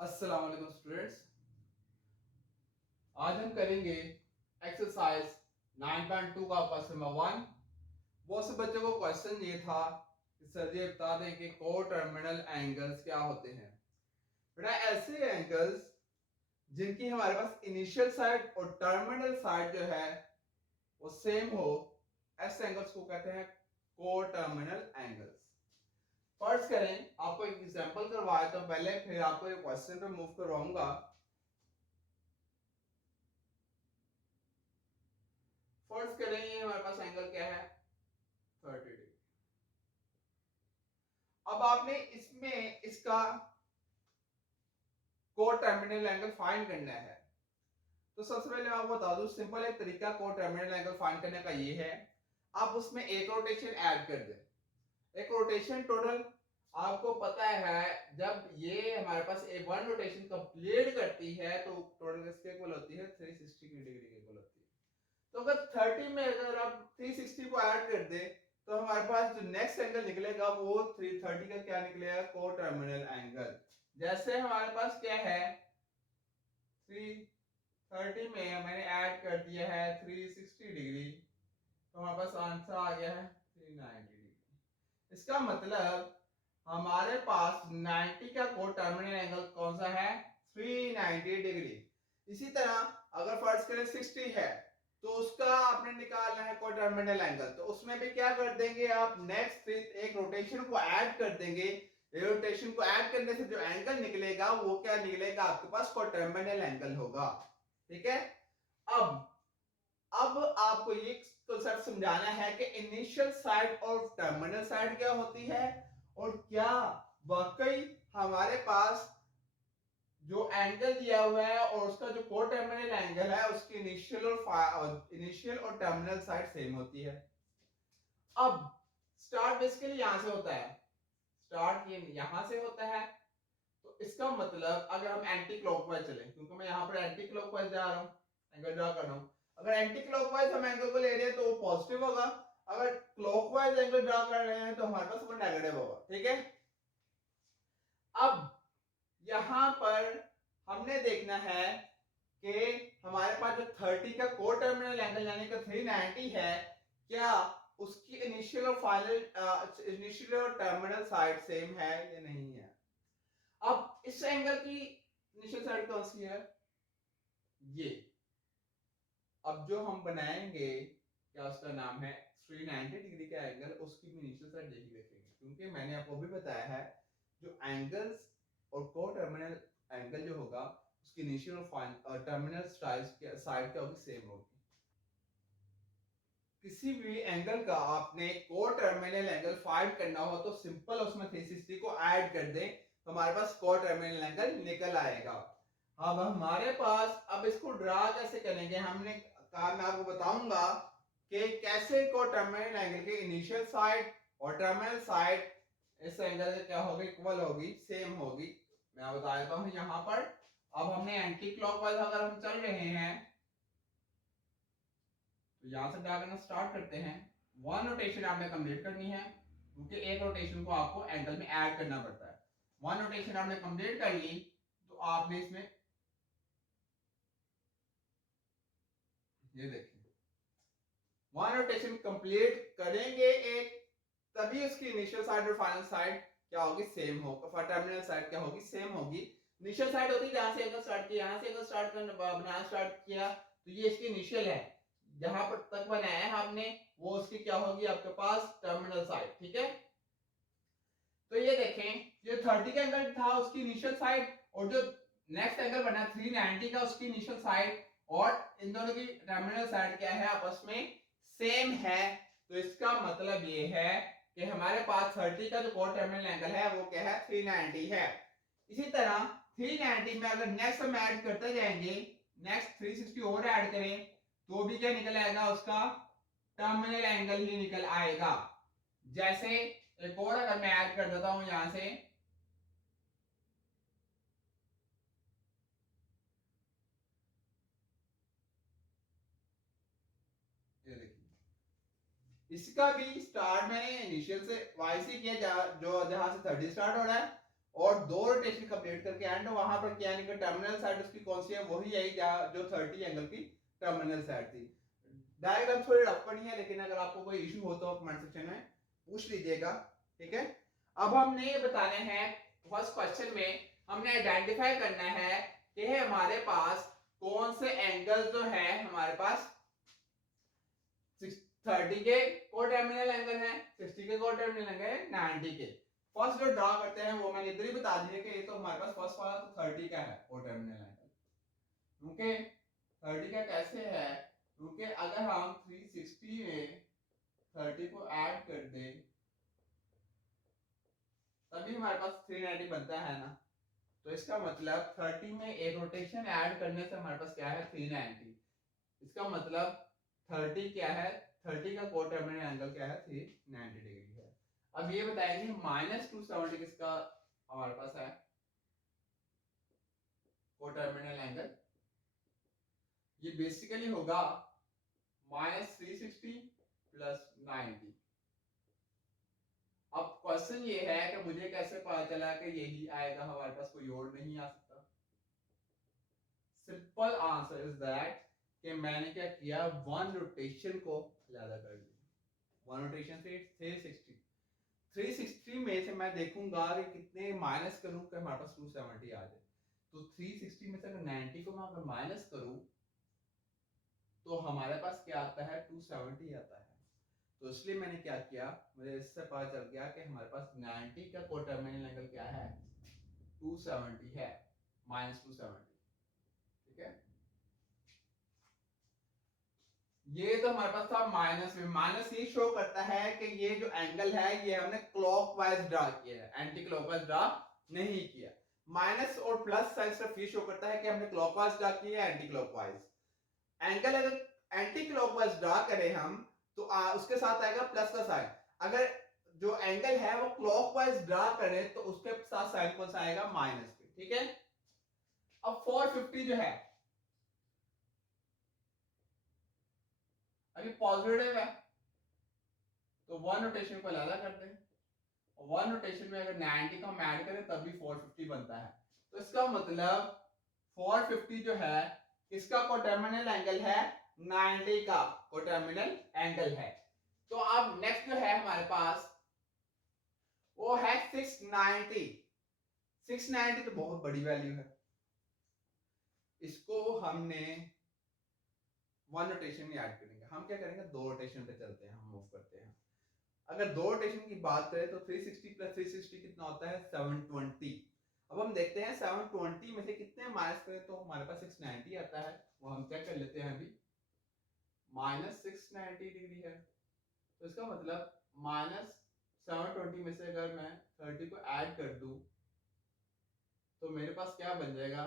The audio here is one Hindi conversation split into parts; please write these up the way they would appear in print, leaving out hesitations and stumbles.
अस्सलाम वालेकुम स्टूडेंट्स। आज हम करेंगे एक्सरसाइज 9.2 का क्वेश्चन नंबर 1। बहुत से बच्चों को क्वेश्चन ये था कि सर जी बता दें कि को टर्मिनल एंगल्स क्या होते हैं। बेटा ऐसे एंगल्स जिनकी हमारे पास इनिशियल साइड और टर्मिनल साइड जो है वो सेम हो, ऐसे एंगल्स को कहते हैं को टर्मिनल एंगल्स। फर्स्ट करें, आपको एक एग्जांपल करवाया तो पहले, फिर आपको एक क्वेश्चन पे मूव करवाऊंगा। फर्स्ट करें, ये हमारे पास एंगल क्या है, 30 डिग्री। अब आपने इसमें इसका को टर्मिनल एंगल फाइंड करना है। तो सबसे पहले मैं आपको बता दूं, सिंपल एक तरीका को टर्मिनल एंगल फाइंड करने का ये है, आप उसमें एक रोटेशन ऐड कर दें। एक रोटेशन टोटल आपको पता है, जब ये हमारे पास वन रोटेशन कंप्लीट करती है तो टोटल किसके इक्वल होती है, 360 डिग्री के इक्वल होती है। तो अगर 30 में अगर आप 360 को ऐड कर दे तो हमारे पास जो नेक्स्ट एंगल निकलेगा वो 330 का क्या निकलेगा, को टर्मिनल एंगल। जैसे हमारे पास क्या है, 330 में मैंने ऐड कर दिया है 360 डिग्री, तो हमारे पास आंसर आ गया है 390 डिग्री। इसका मतलब हमारे पास 90 का को टर्मिनल एंगल कौन सा है, 390 डिग्री। इसी तरह अगर फर्स्ट करें 60 है तो उसका आपने निकालना है को टर्मिनल एंगल, तो उसमें भी क्या कर देंगे आप, नेक्स्ट एक रोटेशन को ऐड कर देंगे। रोटेशन को ऐड करने से जो एंगल निकलेगा वो क्या निकलेगा, आपके पास को टर्मिनल एंगल होगा। ठीक है। अब अब आपको ये कंसेप्ट समझाना है कि इनिशियल साइड और टर्मिनल साइड क्या होती है, और क्या वाकई हमारे पास जो एंगल दिया हुआ है और उसका जो को टर्मिनल एंगल है उसकी इनिशियल और टर्मिनल साइड सेम होती है। अब स्टार्ट बेसिकली यहां से होता है, स्टार्ट ये यहां से होता है। तो इसका मतलब अगर हम एंटी क्लॉकवाइज चले, क्योंकि मैं यहां पर एंटी क्लॉकवाइज जा रहा हूं, एंगल ड्रा कर रहा हूं। अगर एंटी क्लॉकवाइज हम एंगल को ले रहे हैं तो वो पॉजिटिव होगा, अगर क्लॉकवाइज एंगल ड्रा कर रहे हैं तो हमारे पास वो नेगेटिव होगा। ठीक है। अब यहां पर हमने देखना है कि हमारे पास जो 30 का को टर्मिनल एंगल यानी कि 390 है, क्या उसकी इनिशियल और फाइनल इनिशियल और टर्मिनल साइड सेम है या नहीं है। अब इस एंगल की इनिशियल साइड कौन सी है, ये। अब जो हम बनाएंगे, क्या उसका नाम है 390 डिग्री का एंगल, उसकी भी इनिशियल साइड यही देखेंगे, क्योंकि मैंने आपको भी बताया है जो एंगल्स और को टर्मिनल एंगल जो होगा उसकी इनिशियल और टर्मिनल साइड क्या होगी, सेम होगी। किसी भी एंगल का आपने को टर्मिनल एंगल फाइंड करना हो तो सिंपल उसमें 360 को ऐड कर दें तो हमारे पास को टर्मिनल एंगल निकल आएगा। अब हमारे पास, अब इसको ड्रा कैसे करेंगे, हमने कहा मैं आपको बताऊंगा कि कैसे को टर्मिनल एंगल के इनिशियल साइड और टर्मिनल साइड इस एंगल से क्या होगी, इक्वल होगी, सेम होगी। मैं बता देता हूं यहां पर। अब हमने एंटी क्लॉकवाइज अगर हम चल रहे हैं तो यहां से ड्रा करना स्टार्ट करते हैं। वन रोटेशन आपने कंप्लीट करनी है, क्योंकि एक रोटेशन को आपको एंगल में ऐड करना पड़ता है। वन रोटेशन आपने कंप्लीट कर ली तो आपने इसमें ये देखिए वन रोटेशन कंप्लीट करेंगे एक, तभी उसकी इनिशियल साइड और फाइनल साइड क्या होगी, सेम होगा। टर्मिनल साइड क्या होगी, सेम होगी। इनिशियल साइड होती है जहां से एंगल स्टार्ट किया, यहां से एंगल स्टार्ट करना बनाना स्टार्ट किया तो ये इसकी इनिशियल है, जहां पर तक बनाया है हमने वो उसकी क्या होगी, आपके पास टर्मिनल साइड। ठीक है। तो ये देखें, जो 30 का एंगल था उसकी इनिशियल साइड और जो नेक्स्ट एंगल बना 390 का उसकी इनिशियल साइड, और इन दोनों की टर्मिनल साइड क्या है, आपस में सेम है। तो इसका मतलब ये है कि हमारे पास 30 का जो को टर्मिनल एंगल है वो क्या है, 390 है। इसी तरह 390 में अगर नेक्स्ट हम ऐड करते जाएंगे, नेक्स्ट 360 और ऐड करें तो भी क्या निकल आएगा, उसका टर्मिनल एंगल ही निकल आएगा। जैसे एक और अगर मैं ऐड कर देता हूं यहां से, ये देखिए इसका भी स्टार्ट मैंने इनिशियल से वाई से किया, जो जहां से 30 स्टार्ट हो रहा है और 2 रोटेशन कंप्लीट करके एंड वहां पर क्या निकला, टर्मिनल साइड उसकी कौन सी है, वही है जो 30 एंगल की टर्मिनल साइड थी। डायग्राम थोड़ी रफ पड़ी है, लेकिन अगर आपको कोई इशू हो तो कमेंट सेक्शन में पूछ लीजिएगा, ठीक है। अब हमने ये बताने हैं फर्स्ट क्वेश्चन में हमने आइडेंटिफाई करना है कि हमारे पास कौन से एंगल जो है हमारे पास 30 के कोटर्मिनल एंगल है, 60 के कोटर्मिनल एंगल है, 90 के। फर्स्ट जो ड्रा करते हैं वो मैंने इधर ही बता दिया कि ये तो हमारे पास फर्स्ट वाला तो 30 का है कोटर्मिनल एंगल, क्योंकि 30 का कैसे है, क्योंकि अगर हम 360 में 30 को ऐड कर दें तभी हमारे पास 390 बनता है ना। तो इसका मतलब 30 में एक रोटेशन ऐड करने से हमारे पास क्या है 390। इसका मतलब 30 क्या है, 30 का कोटर्मिनल एंगल क्या है 390 डिग्री है। अब ये बताएंगे -270 किसका हमारे पास है कोटर्मिनल एंगल, ये बेसिकली होगा -360 + 90। अब क्वेश्चन ये है कि मुझे कैसे पता चला कि यही आएगा, हमारे पास कोई और नहीं आ सकता। सिंपल आंसर इज दैट कि मैंने क्या किया, वन रोटेशन को ज्यादा कर दिया। वन रोटेशन से 360 में से मैं देखूंगा कि कितने माइनस करूं कि हमारे पास 270 आ जाए। तो 360 में से अगर 90 को मैं अगर माइनस करूं तो हमारे पास क्या आता है 270 आता है। तो इसलिए मैंने क्या किया, मुझे इससे पता चल गया कि हमारे पास 90 का कोटर्मिनल एंगल क्या है 270 है, -270, ठीक है। ये तो हमारे पास था माइनस में, माइनस ये शो करता है कि ये जो एंगल है ये हमने क्लॉकवाइज ड्रा किया है, एंटी क्लॉकवाइज ड्रा नहीं किया। माइनस और प्लस साइन सिर्फ ये शो करता है कि हमने क्लॉकवाइज ड्रा किया है एंटी क्लॉकवाइज। एंगल अगर एंटी क्लॉकवाइज ड्रा करें हम तो उसके साथ आएगा प्लस का साइन। अगर जो एंगल है वो क्लॉकवाइज ड्रा करें तो उसके साथ साइन कौन सा आएगा माइनस के, ठीक है। अब 450 जो है अभी पॉजिटिव है तो वन रोटेशन को अलग कर दें, और वन रोटेशन में अगर 90 को हम ऐड करें तब भी 450 बनता है। तो इसका मतलब 450 जो है इसका कोटर्मिनल एंगल है 90 का कोटर्मिनल एंगल है। तो अब नेक्स्ट जो है हमारे पास वो है 690। 690 तो बहुत बड़ी वैल्यू है, इसको हमने वन रोटेशन में ऐड करेंगे। हम क्या करेंगे, दो रोटेशन पे चलते हैं, हम मूव करते हैं। अगर दो रोटेशन की बात करें तो 360 + 360 कितना होता है 720। अब हम देखते हैं 720 में से कितने माइनस करें तो हमारे पास 690 आता है, वो हम चेक कर लेते हैं। अभी -690 डिग्री है, तो इसका मतलब -720 में से अगर मैं 30 को ऐड कर दूं तो मेरे पास क्या बन जाएगा,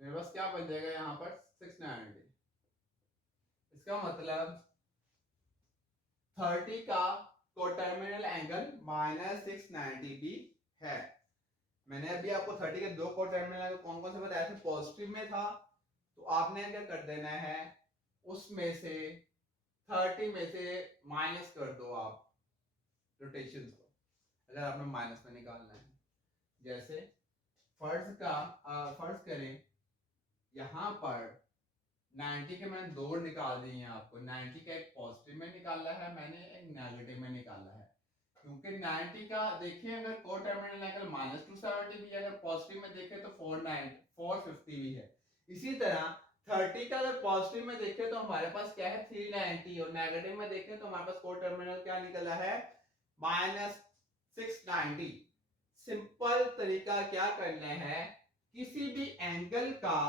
मेरे पास क्या बन जाएगा यहाँ पर 690। इसका मतलब 30 का कोटर्मिनल एंगल -690 भी है। मैंने अभी आपको 30 के दो कोटर्मिनल एंगल कौन कौन से बताए थे, पॉजिटिव में था, तो आपने क्या कर देना है उसमें से 30 में से माइनस कर दो आप रोटेशन को, अगर आपने माइनस में निकालना है। जैसे फर्ज करें यहां पर 90 के मैंने दो निकाल दिए हैं आपको, 90 का एक पॉजिटिव में निकाला है मैंने, एक नेगेटिव में निकाला है। क्योंकि 90 का देखिए अगर कोटर्मिनल एंगल -270 भी है, अगर पॉजिटिव में देखें तो 450 भी है। इसी तरह 30 का अगर पॉजिटिव में देखें तो हमारे पास क्या है 390, और नेगेटिव में देखें तो हमारे पास कोटर्मिनल क्या निकला है -690। सिंपल तरीका क्या करना है, किसी भी एंगल का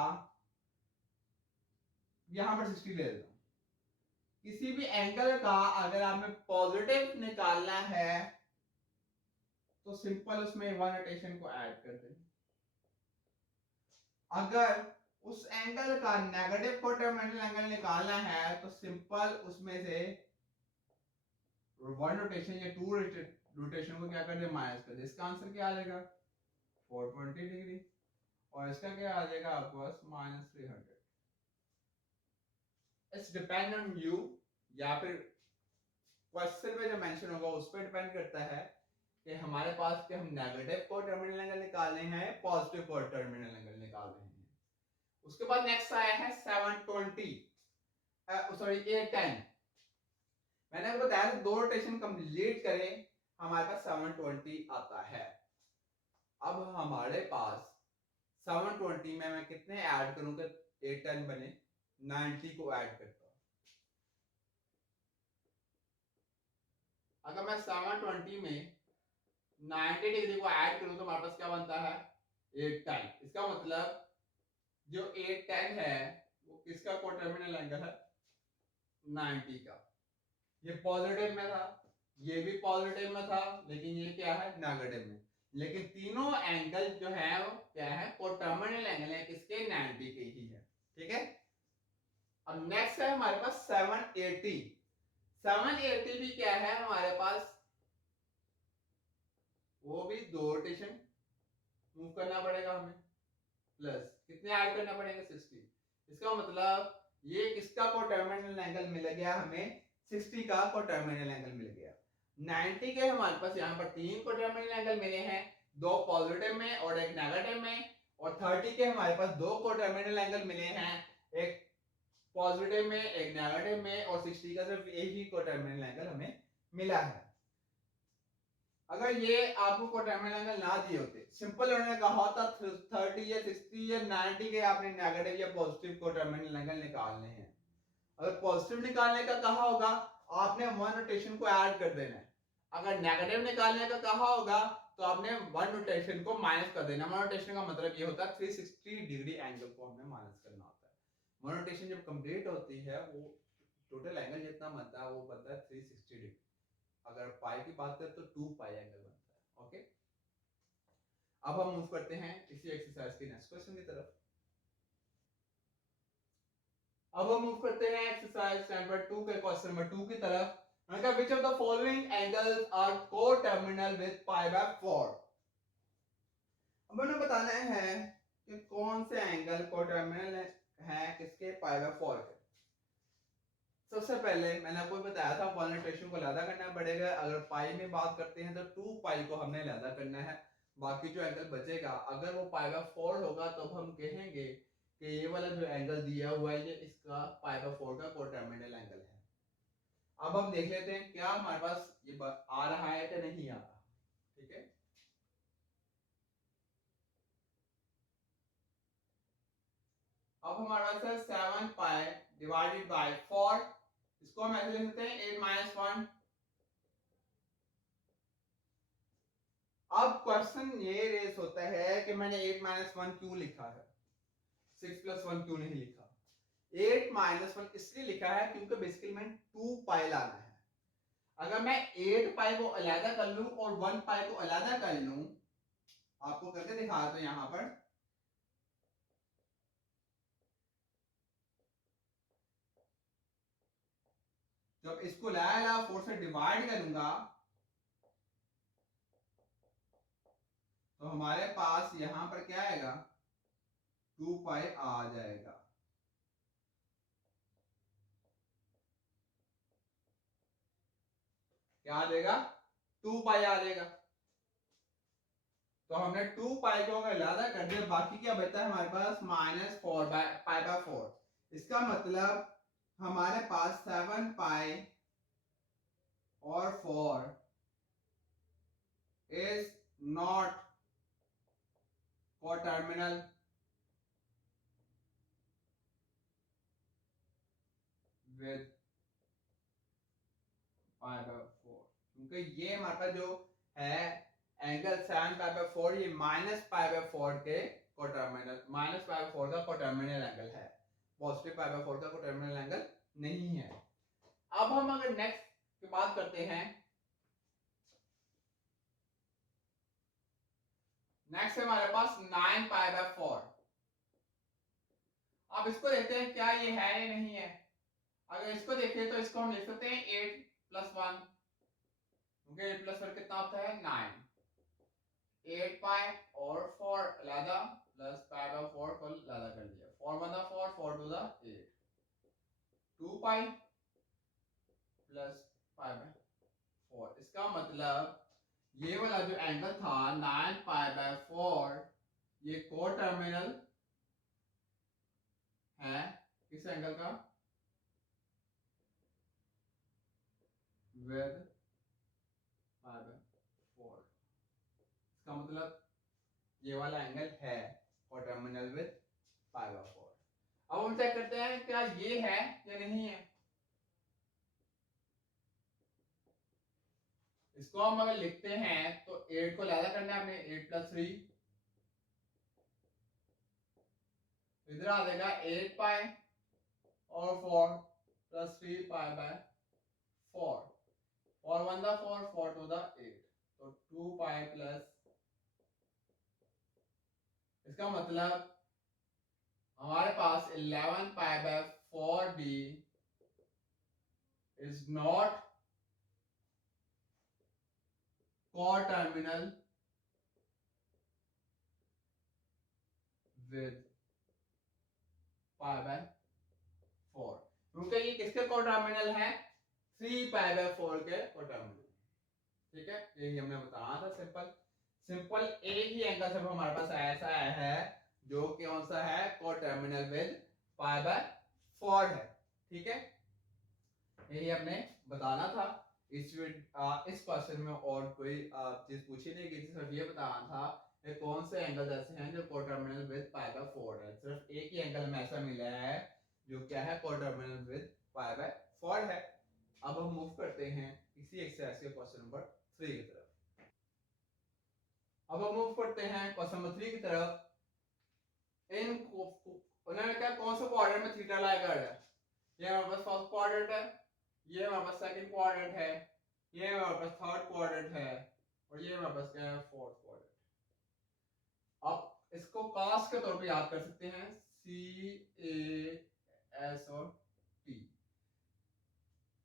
यहां पर 60 ले लेता हूं, किसी भी एंगल का अगर हमें पॉजिटिव निकालना है तो सिंपल उसमें वन रोटेशन को ऐड कर दें। अगर उस एंगल का नेगेटिव कोटर्मिनल एंगल निकालना है तो सिंपल उसमें से वन रोटेशन या टू रोटेशन को क्या कर दे माइनस कर दे। इसका आंसर क्या आ जाएगा 420 डिग्री, और इसका क्या आ जाएगा आपके पास -300। इट्स डिपेंड ऑन यू, या फिर क्वेश्चन में जो मेंशन होगा उस पर डिपेंड करता है कि हमारे पास कि हम नेगेटिव को टर्मिनल एंगल निकालने हैं, पॉजिटिव को टर्मिनल एंगल निकालने हैं। उसके बाद नेक्स्ट आया है 720 सॉरी 810। मैंने आपको बताया था 2 रोटेशन कंप्लीट करें हमारे पास 720 आता है। अब हमारे पास 720 में मैं कितने ऐड करूंगा 810 बने, 90 को ऐड करता हूं। अगर मैं 720 में 90 डिग्री को ऐड करूं तो हमारे पास क्या बनता है 810। इसका मतलब जो 810 है वो किसका कोटर्मिनल एंगल है 90 का। ये पॉजिटिव में था, ये भी पॉजिटिव में था, लेकिन ये क्या है नेगेटिव में। लेकिन तीनों एंगल जो है वो क्या है कोटर्मिनल एंगल है किसके 90 के ही है। ठीक है। अब नेक्स्ट है हमारे पास 780। 780 भी क्या है हमारे पास, वो भी 2 रोटेशन मूव करना पड़ेगा हमें, प्लस कितने ऐड करना पड़ेगा 60। इसका मतलब ये किसका कोटर्मिनल एंगल मिल गया हमें 60 का कोटर्मिनल एंगल मिल गया। 90 के हमारे पास यहाँ पर 3 कोटर्मिनल एंगल मिले हैं, 2 पॉजिटिव में और एक नेगेटिव में। और 30 के हमारे पास 2 कोटर्मिनल एंगल मिले हैं, एक पॉजिटिव में एक नेगेटिव में, और 60 का सिर्फ एक ही कोटर्मिनल एंगल हमें मिला है। अगर ये आपको कोटर्मिनल एंगल ना दिए होते, सिंपल उन्होंने कहा होता 30 या 60 या 90 के आपने नेगेटिव या पॉजिटिव कोटर्मिनल एंगल निकालने हैं। अगर पॉजिटिव निकालने का कहा होगा आपने 1 रोटेशन को ऐड कर देना है। अगर नेगेटिव निकालने का कहा होगा तो आपने 1 रोटेशन को माइनस कर देना। 1 रोटेशन का मतलब ये होता है 360 डिग्री एंगल को हमें माइनस करना होता है। 1 रोटेशन जब कंप्लीट होती है वो टोटल एंगल जितना बनता है वो बनता है 360 डिग्री। अगर पाई की बात करें तो 2 पाई एंगल बनता है। ओके, अब हम मूव करते हैं इसी एक्सरसाइज के नेक्स्ट क्वेश्चन की तरफ। अब हम मूव करते हैं एक्सरसाइज नंबर 2 के क्वेश्चन नंबर 2 की तरफ। मैंने कहा which of the following angles are coterminal with pi by 4। अब हमें बताना है कि कौन से एंगल कोटर्मिनल है किसके पाई बाय 4 के। सबसे पहले मैंने आपको बताया था 1 रोटेशन को अलग करना पड़ेगा। अगर पाई में बात करते हैं तो 2 पाई को हमने अलग करना है। बाकी जो एंगल बचेगा अगर वो पाई बाय 4 होगा तो हम कहेंगे कि ये वाला जो एंगल दिया हुआ है ये इसका पाई बाय 4 का कोटर्मिनल एंगल है। अब हम देख लेते हैं क्या हमारे पास ये आ रहा है कि नहीं आ रहा। ठीक है, अब हमारे पास है 7 पाई डिवाइडेड बाय 4। इसको हम ऐसे लिख सकते हैं 8 माइनस 1। अब क्वेश्चन ये रेस होता है कि मैंने 8 माइनस 1 क्यों लिखा है, 6 प्लस 1 क्यों नहीं लिखा। 8 माइनस 1 इसलिए लिखा है क्योंकि बेसिकली मैंने 2 पाई लाना है। अगर मैं 8 पाई को अलग कर लूं और 1 पाई को अलग कर लूं, आपको करके दिखा दो यहां पर। जब इसको लाया 4 से डिवाइड करूंगा तो हमारे पास यहां पर क्या आएगा 2 पाई आ जाएगा। क्या आ जाएगा 2 पाई आ जाएगा। तो हमने 2 पाई को अगर अलग कर दिया बाकी क्या बचा है हमारे पास माइनस 4 पाई बाय 4। इसका मतलब हमारे पास 7 पाई और 4 is not coterminal with pi by 4, क्योंकि ये हमारे पास जो है एंगल 7 पाई बाय 4 ये माइनस पाई बाय 4 के कोटर्मिनल, माइनस पाई बाय 4 का कोटर्मिनल एंगल है, पॉजिटिव पाई बाय 4 का कोटर्मिनल एंगल नहीं है। अब हम अगर नेक्स्ट की बात करते हैं, नेक्स्ट है हमारे पास 9 पाई बाय 4। अब इसको देखते हैं क्या ये है या नहीं है। अगर इसको देखें तो इसको हम लिख सकते हैं 8 प्लस 1, क्योंकि 8 प्लस 1 कितना होता है 9। 8 पाई और 4 अलग प्लस पाई बाय 4 को अलग कर दिया, 4 1 4 4 2 8। 2 पाई प्लस पाई बाय 4। इसका मतलब ये वाला जो एंगल था 9 पाई बाय 4 ये को टर्मिनल है किस एंगल का, विद पाई बाय 4। इसका मतलब ये वाला एंगल है को टर्मिनल विद पाई बाय 4। अब हम चेक करते हैं क्या ये है या नहीं है। इसको हम अगर लिखते हैं तो 8 को लैदा करना है हमने, 8 प्लस 3, इधर आ जाएगा 8 पाई और 4 प्लस 3 पाई बाय 4, और 1 दा 4, 4 टू दा 8, तो 2 पाई प्लस, इसका मतलब हमारे पास 11 pi by 4b is not coterminal with pi by 4, क्योंकि ये किसके कोटर्मिनल है, 3 पाई बाय 4 के कोटर्मिनल। ठीक है, यही हमने बताना था। सिंपल सिंपल एक ही एंगल सिर्फ हमारे पास ऐसा है जो कि कौन सा है, कोटर्मिनल विद पाई बाय 4 है। ठीक है, यही हमने बताना था। इस क्वेश्चन में और कोई चीज पूछी नहीं गई थी, सिर्फ ये बताना था कि कौन से एंगल ऐसे हैं जो कोटर्मिनल विद पाई बाय 4 है। सिर्फ एक ही एंगल में ऐसा मिला है जो क्या है, कोटर्मिनल विद पाई बाय 4 है। अब हम मूव करते हैं इसी एक्सरसाइज के क्वेश्चन नंबर 3 की तरफ। अब हम मूव करते हैं क्वेश्चन नंबर 3 की तरफ। उन्होंने क्या कौन सा क्वाड्रेंट में थीटा लाया कर है, ये हमारे पास फर्स्ट क्वाड्रेंट है, ये हमारे पास सेकंड क्वाड्रेंट है, ये हमारे पास थर्ड क्वाड्रेंट है, और ये हमारे पास क्या है, फोर्थ क्वाड्रेंट। अब इसको कास्ट के तौर पे याद कर सकते हैं, CAS और T।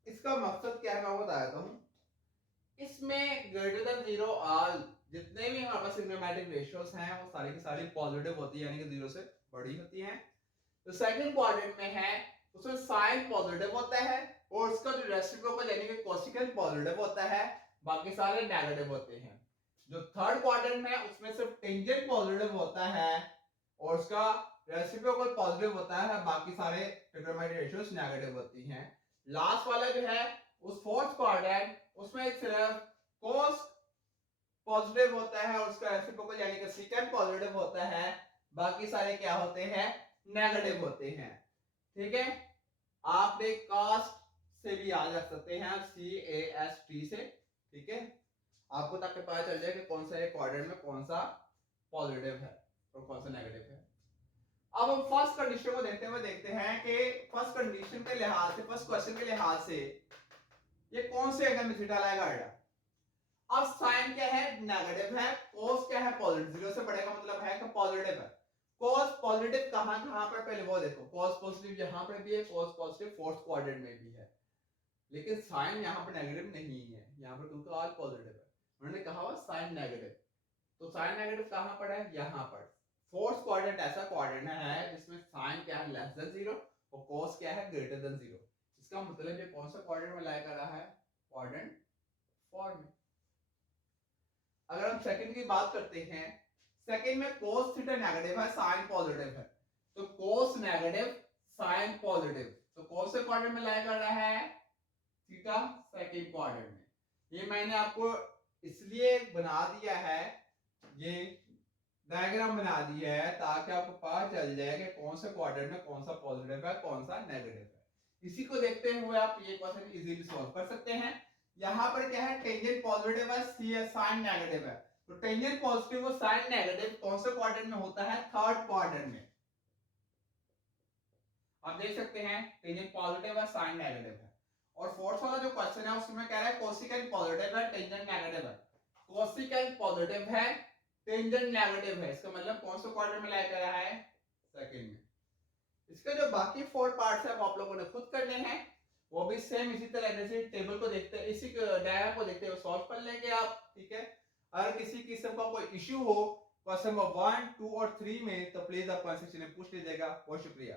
इसका मकसद क्या है मैं बता देता हूं। इसमें ग्रेटर देन 0 ऑल जितने भी हमारे पास सिग्मामेटिक रेशियोज हैं वो सारी की सारी पॉजिटिव होती है, यानी कि 0 से बड़ी होती हैं। तो सेकंड क्वाड्रेंट में है उसमें साइन पॉजिटिव होता है और उसका जो रेसिप्रोकल यानी कि कोसेकेंट पॉजिटिव होता है, बाकी सारे नेगेटिव होते हैं। जो थर्ड क्वाड्रेंट में है उसमें सिर्फ टेंजेंट पॉजिटिव होता है और उसका रेसिप्रोकल पॉजिटिव होता है, बाकी सारे ट्रिग्नोमेट्रिक रेशियोज नेगेटिव होती हैं। लास्ट वाला जो है उस फोर्थ क्वाड्रेंट उसमें सिर्फ cos पॉजिटिव होता है और उसका रेसिप्रोकल यानी कि सेकंड पॉजिटिव होता है, बाकी सारे क्या होते हैं, नेगेटिव होते हैं। ठीक है, आपने कास्ट से भी याद रख सकते हैं, CAST से। ठीक है, आपको तक पता चल जाए कि कौन सा क्वाड्रेंट में कौन सा पॉजिटिव है और कौन सा नेगेटिव है। अब हम फर्स्ट कंडीशन को देखते हुए देखते हैं कि फर्स्ट कंडीशन के लिहाज से, फर्स्ट क्वेश्चन के लिहाज से ये कौन से एंगल में थीटा लाएगा आएगा। अब साइन क्या है, नेगेटिव है, कोस क्या है, पॉजिटिव। 0 से बड़े का मतलब है कि पॉजिटिव है। कोस पॉजिटिव कहां कहां पर, पहले वो देखो, कोस पॉजिटिव यहां पर भी है, कोस पॉजिटिव फोर्थ क्वाड्रेंट में भी है, लेकिन साइन यहां पर नेगेटिव नहीं है, यहां पर क्योंकि ऑल पॉजिटिव है। उन्होंने कहा हुआ साइन नेगेटिव, तो साइन नेगेटिव कहां पर है, यहां पर। फोर्थ क्वाड्रेंट ऐसा क्वाड्रेंट है जिसमें साइन क्या है, लेस देन 0 और कोस क्या है, ग्रेटर देन 0। इसका मतलब ये कौन सा क्वाड्रेंट में लाया कर रहा है, क्वाड्रेंट 4 में। अगर हम सेकंड की बात करते हैं, सेकंड में cos थीटा नेगेटिव है, साइन पॉजिटिव है, तो cos नेगेटिव साइन पॉजिटिव, तो कौन से क्वाड्रेंट में लाया कर रहा है, थीटा सेकंड क्वाड्रेंट में। ये मैंने आपको इसलिए बना दिया है, ये डायग्राम बना दिया है ताकि आपको पता चल जाए कि कौन से क्वाड्रेंट में कौन सा पॉजिटिव है कौन सा नेगेटिव है। इसी को देखते हुए आप ये क्वेश्चन इजीली सॉल्व कर सकते हैं। यहां पर क्या है, टेंजेंट पॉजिटिव है, साइन नेगेटिव है, तो टेंजेंट पॉजिटिव और साइन नेगेटिव कौन से क्वाड्रेंट में होता है, थर्ड क्वाड्रेंट में। आप देख सकते हैं टेंजेंट पॉजिटिव है, साइन नेगेटिव है। और फोर्थ वाला जो क्वेश्चन है उसमें कह रहा है कोसेकेंट पॉजिटिव है, टेंजेंट नेगेटिव है। कोसेकेंट पॉजिटिव है, टेंजेंट नेगेटिव है, इसका मतलब कौन सा क्वाड्रेंट में लाया गया है, सेकंड में। इसके जो बाकी 4 पार्ट्स है वो आप लोगों ने खुद करने हैं, वो भी सेम इसी तरह जैसे टेबल को देखते हैं, इसी डायग्राम को देखते हुए सॉल्व कर लेंगे आप। ठीक है, अगर किसी किस्म का कोई इश्यू हो क्वेश्चन नंबर 1, 2 और 3 में तो प्लीज आप कमेंट सेक्शन में पूछ लीजिएगा। बहुत शुक्रिया।